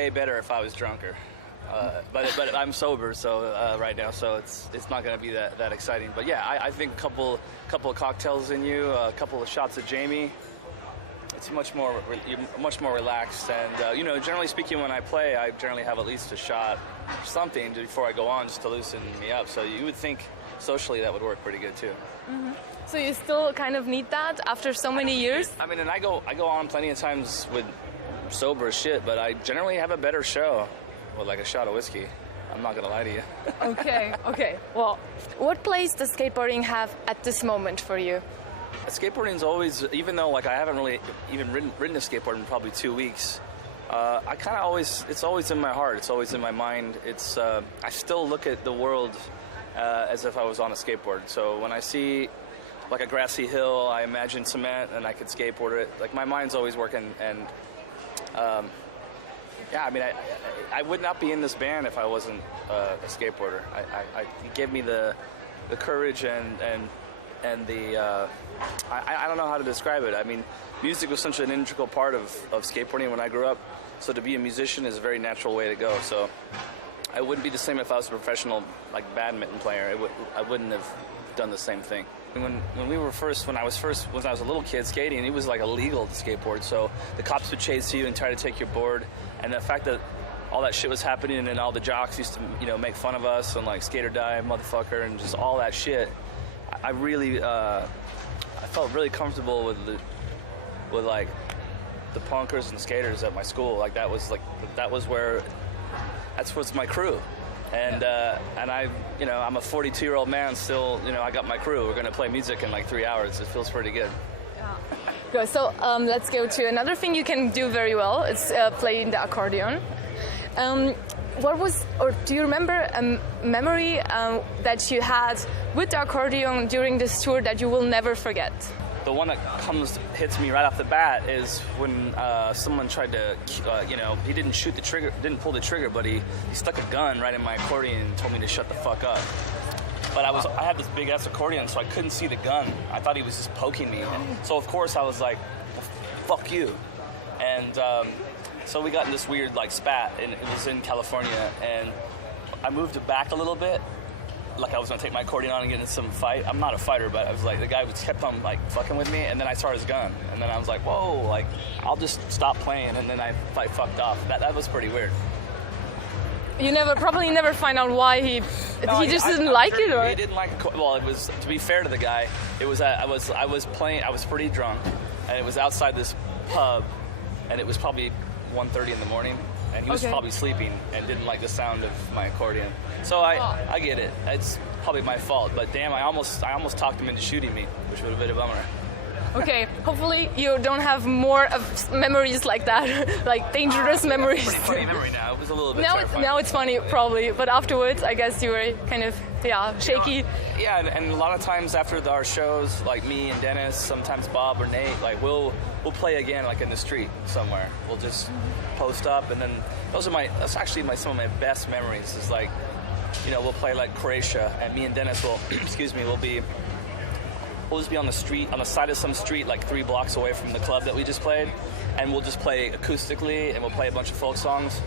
way better if I was drunker. But I'm sober, so right now, so it's not going to be that exciting. But yeah, I think a couple of cocktails in you, a couple of shots of Jamie. It's much more relaxed, and you know, generally speaking, when I play, I generally have at least a shot, or something before I go on, just to loosen me up. So you would think socially that would work pretty good too. Mm-hmm. So you still kind of need that after so many years? I mean, and I go on plenty of times with sober as shit, but I generally have a better show with like a shot of whiskey. I'm not gonna lie to you. Okay. Well, what place does skateboarding have at this moment for you? Skateboarding's always, even though like I haven't really even ridden a skateboard in probably 2 weeks, I kind of always, it's always in my heart, it's always in my mind. It's I still look at the world as if I was on a skateboard. So when I see like a grassy hill, I imagine cement and I could skateboard it. Like my mind's always working, and yeah, I mean, I would not be in this band if I wasn't a skateboarder. It gave me the courage and the I don't know how to describe it. I mean, music was such an integral part of skateboarding when I grew up. So to be a musician is a very natural way to go. So I wouldn't be the same if I was a professional like badminton player. I wouldn't have done the same thing. When I was a little kid skating, it was like illegal to skateboard. So the cops would chase you and try to take your board. And the fact that all that shit was happening and all the jocks used to, you know, make fun of us and like skate or die, motherfucker, and just all that shit. I really, I felt really comfortable with like the punkers and skaters at my school. Like that was my crew. And I, you know, I'm a 42-year-old man still, you know, I got my crew. We're gonna play music in like 3 hours. It feels pretty good. Yeah. Good. So let's go to another thing you can do very well. It's playing the accordion. Do you remember a memory that you had with the accordion during this tour that you will never forget? The one that hits me right off the bat is when someone tried to, you know, he didn't pull the trigger, but he stuck a gun right in my accordion and told me to shut the fuck up. But I had this big ass accordion, so I couldn't see the gun. I thought he was just poking me. And so of course I was like, well, fuck you. And so we got in this weird like spat, and it was in California, and I moved it back a little bit, like I was gonna take my accordion on and get in some fight. I'm not a fighter, but I was like, the guy kept on like fucking with me, and then I saw his gun, and then I was like, whoa, like I'll just stop playing, and then I fucked off. That was pretty weird. You probably never find out why he just didn't like it, or he didn't like it. Well, it was, to be fair to the guy, it was I was playing, I was pretty drunk, and it was outside this pub, and it was probably 1:30 in the morning, and he was probably sleeping and didn't like the sound of my accordion. So I get it. It's probably my fault, but damn, I almost talked him into shooting me, which would have been a bummer. Okay, hopefully you don't have more of memories like that, like dangerous memories. It's a pretty funny memory now. It was a little bit terrifying. Now it's funny, probably, but afterwards, I guess you were kind of, shaky. You know, yeah, and a lot of times after our shows, like me and Dennis, sometimes Bob or Nate, like we'll play again, like in the street somewhere. We'll just post up, and then that's actually some of my best memories. Is like, you know, we'll play like Croatia, and me and Dennis will, we'll just be on the street, on the side of some street, like 3 blocks away from the club that we just played, and we'll just play acoustically, and we'll play a bunch of folk songs,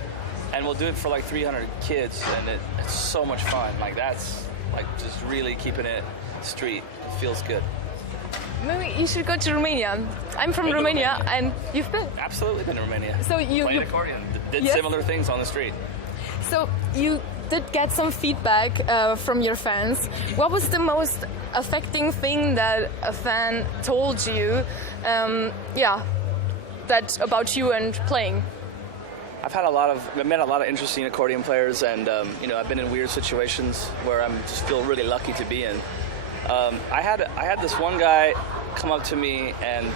and we'll do it for like 300 kids, and it's so much fun. Like that's like just really keeping it street. It feels good. Maybe you should go to Romania. I'm from Romania, and you've been? Absolutely been to Romania. So you played accordion, did similar things on the street. So you did get some feedback from your fans. What was the most affecting thing that a fan told you, that about you and playing? I've met a lot of interesting accordion players, and you know, I've been in weird situations where I'm just feel really lucky to be in. I had this one guy come up to me, and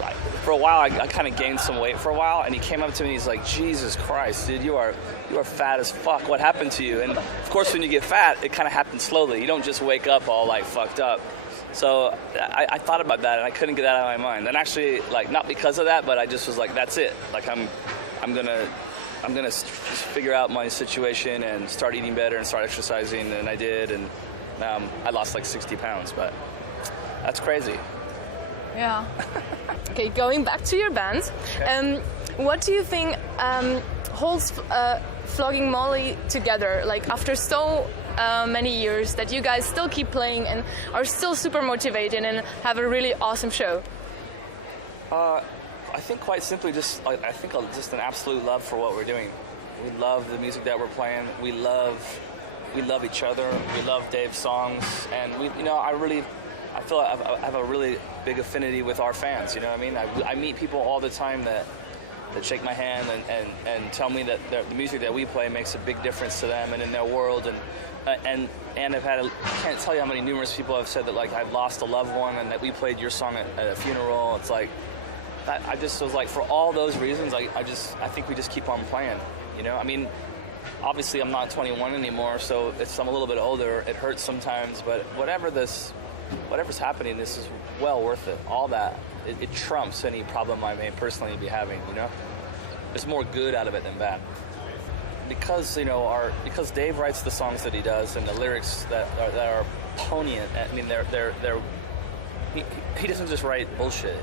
like, for a while I kind of gained some weight for a while, and he came up to me and he's like, Jesus Christ, dude, you are fat as fuck. What happened to you? And of course, when you get fat, it kind of happens slowly. You don't just wake up all like fucked up. So I thought about that, and I couldn't get that out of my mind. And actually, like, not because of that, but I just was like, that's it. Like I'm gonna figure out my situation and start eating better and start exercising, and I did, and now I lost like 60 pounds, but that's crazy. Yeah. Okay, going back to your band, what do you think holds Flogging Molly together? Like after so many years, that you guys still keep playing and are still super motivated and have a really awesome show? I think quite simply just an absolute love for what we're doing. We love the music that we're playing. We love each other. We love Dave's songs, and I feel like I have a really big affinity with our fans. You know what I mean? I meet people all the time that shake my hand and tell me that the music that we play makes a big difference to them and in their world. And I've had I can't tell you how many numerous people have said that like I've lost a loved one and that we played your song at a funeral. It's like I just was like, for all those reasons, I think we just keep on playing. You know, I mean, obviously I'm not 21 anymore, so I'm a little bit older. It hurts sometimes, but whatever's happening, this is well worth it. All that, it trumps any problem I may personally be having, you know? There's more good out of it than bad. Because, because Dave writes the songs that he does and the lyrics that are poignant, I mean, he doesn't just write bullshit.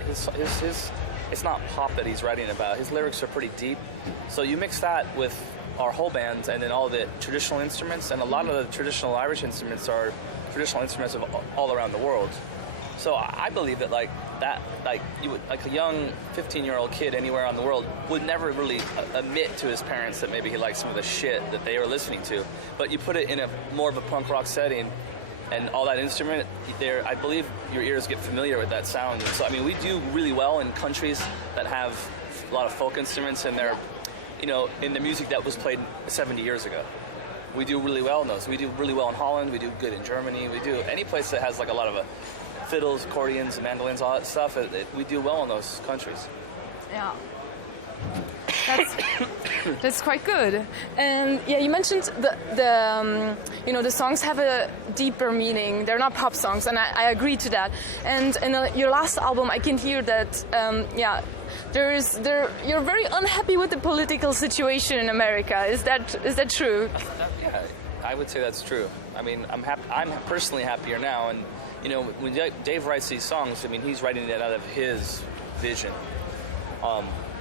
It's not pop that he's writing about. His lyrics are pretty deep. So you mix that with our whole band and then all the traditional instruments, and a lot of the traditional Irish instruments are traditional instruments of all around the world. So I believe that a young 15-year-old kid anywhere on the world would never really admit to his parents that maybe he liked some of the shit that they were listening to. But you put it in a more of a punk rock setting, and all that instrument there, I believe your ears get familiar with that sound. And so I mean, we do really well in countries that have a lot of folk instruments in their, in the music that was played 70 years ago. We do really well in those. We do really well in Holland. We do good in Germany. We do any place that has like a lot of fiddles, accordions, mandolins, all that stuff. We do well in those countries. Yeah. That's quite good. And yeah, you mentioned the songs have a deeper meaning. They're not pop songs, and I agree to that. And in your last album, I can hear that you're very unhappy with the political situation in America. Is that true? Yeah, I would say that's true. I mean, I'm personally happier now, and when Dave writes these songs, I mean, he's writing it out of his vision.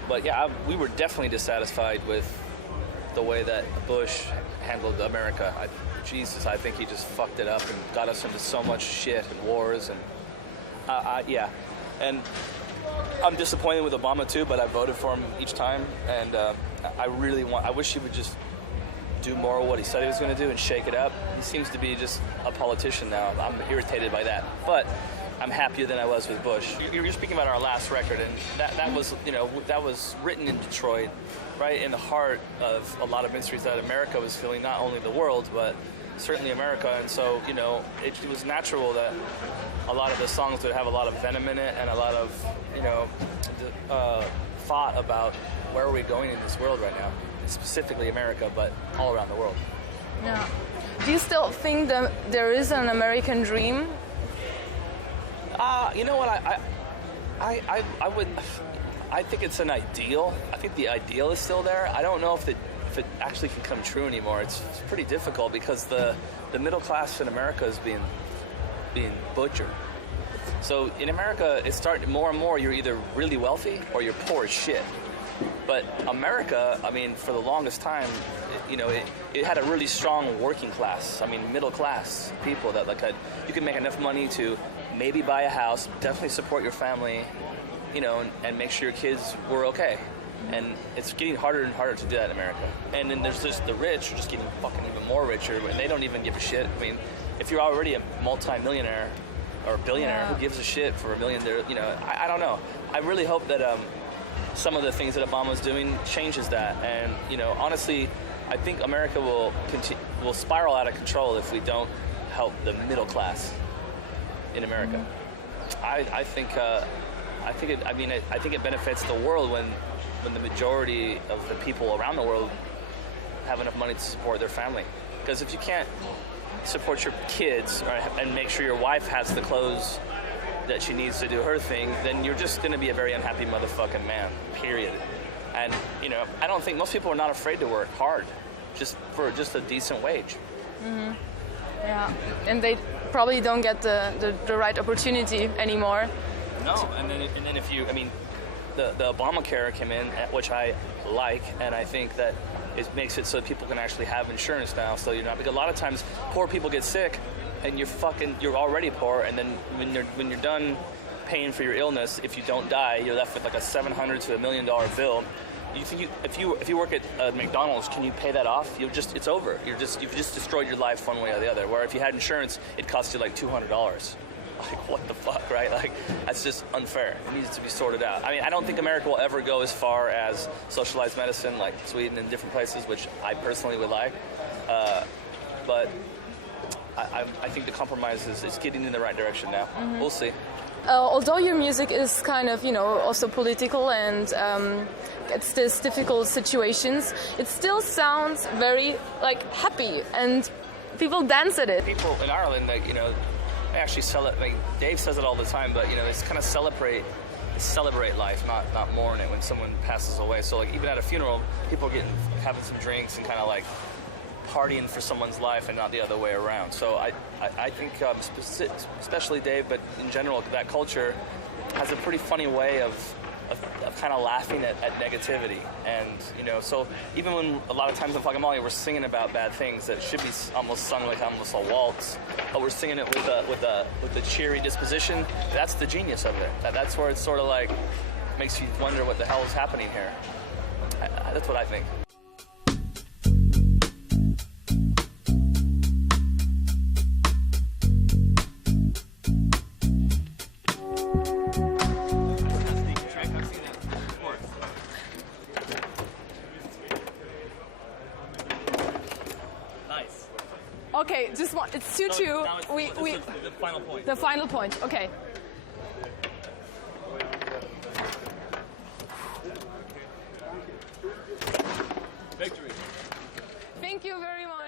But yeah, we were definitely dissatisfied with the way that Bush handled America. I think he just fucked it up and got us into so much shit and wars and yeah. And I'm disappointed with Obama too, but I voted for him each time, and I wish he would just do more of what he said he was going to do and shake it up. He seems to be just a politician now. I'm irritated by that, but I'm happier than I was with Bush. You're speaking about our last record, and that was written in Detroit, right in the heart of a lot of mysteries that America was feeling, not only the world, but certainly America. And so, it was natural that a lot of the songs would have a lot of venom in it and a lot of, thought about where are we going in this world right now, specifically America, but all around the world. Yeah. Do you still think that there is an American dream? You know what? I think it's an ideal. I think the ideal is still there. I don't know if it actually can come true anymore. It's pretty difficult because the middle class in America is being butchered. So in America, it's starting more and more. You're either really wealthy or you're poor as shit. But America, I mean, for the longest time, it had a really strong working class. I mean, middle class people that you could make enough money to maybe buy a house, definitely support your family, and make sure your kids were okay. And it's getting harder and harder to do that in America. And then there's just the rich are just getting fucking even more richer, and they don't even give a shit. I mean, if you're already a multi-millionaire or a billionaire, who gives a shit for $1 million? I don't know. I really hope that some of the things that Obama's doing changes that. And honestly, I think America will spiral out of control if we don't help the middle class in America. I think it benefits the world when the majority of the people around the world have enough money to support their family. Because if you can't support your kids and make sure your wife has the clothes that she needs to do her thing, then you're just going to be a very unhappy motherfucking man, period. And I don't think most people are not afraid to work hard for a decent wage. Mm-hmm. Yeah, and they probably don't get the right opportunity anymore. No, and then if you, the Obamacare came in, which I like, and I think that it makes it so people can actually have insurance now. So you're not, because a lot of times poor people get sick, and you're already poor, and then when you're done paying for your illness, if you don't die, you're left with like a $700 to $1 million bill. You think if you work at McDonald's, can you pay that off? It's over. You've just destroyed your life one way or the other. Where if you had insurance, it cost you like $200. Like, what the fuck, right? Like, that's just unfair. It needs to be sorted out. I mean, I don't think America will ever go as far as socialized medicine like Sweden and different places, which I personally would like. But I think the compromise is getting in the right direction now. Mm-hmm. We'll see. Although your music is kind of, also political and it's this difficult situations, it still sounds very, like, happy, and people dance at it. People in Ireland, like, they actually like Dave says it all the time, but, it's kind of celebrate life, not mourn it when someone passes away. So, like, even at a funeral, people are having some drinks and kind of, like, partying for someone's life and not the other way around. So I think, especially Dave, but in general, that culture has a pretty funny way of kind of laughing at negativity. And, so even when a lot of times in Flogging Molly we're singing about bad things that should be almost sung like almost a waltz, but we're singing it with a cheery disposition, that's the genius of it. That's where it's sort of like makes you wonder what the hell is happening here. That's what I think. Okay, just one. It's 2-2. The final point. The final point. Okay. Victory. Thank you very much.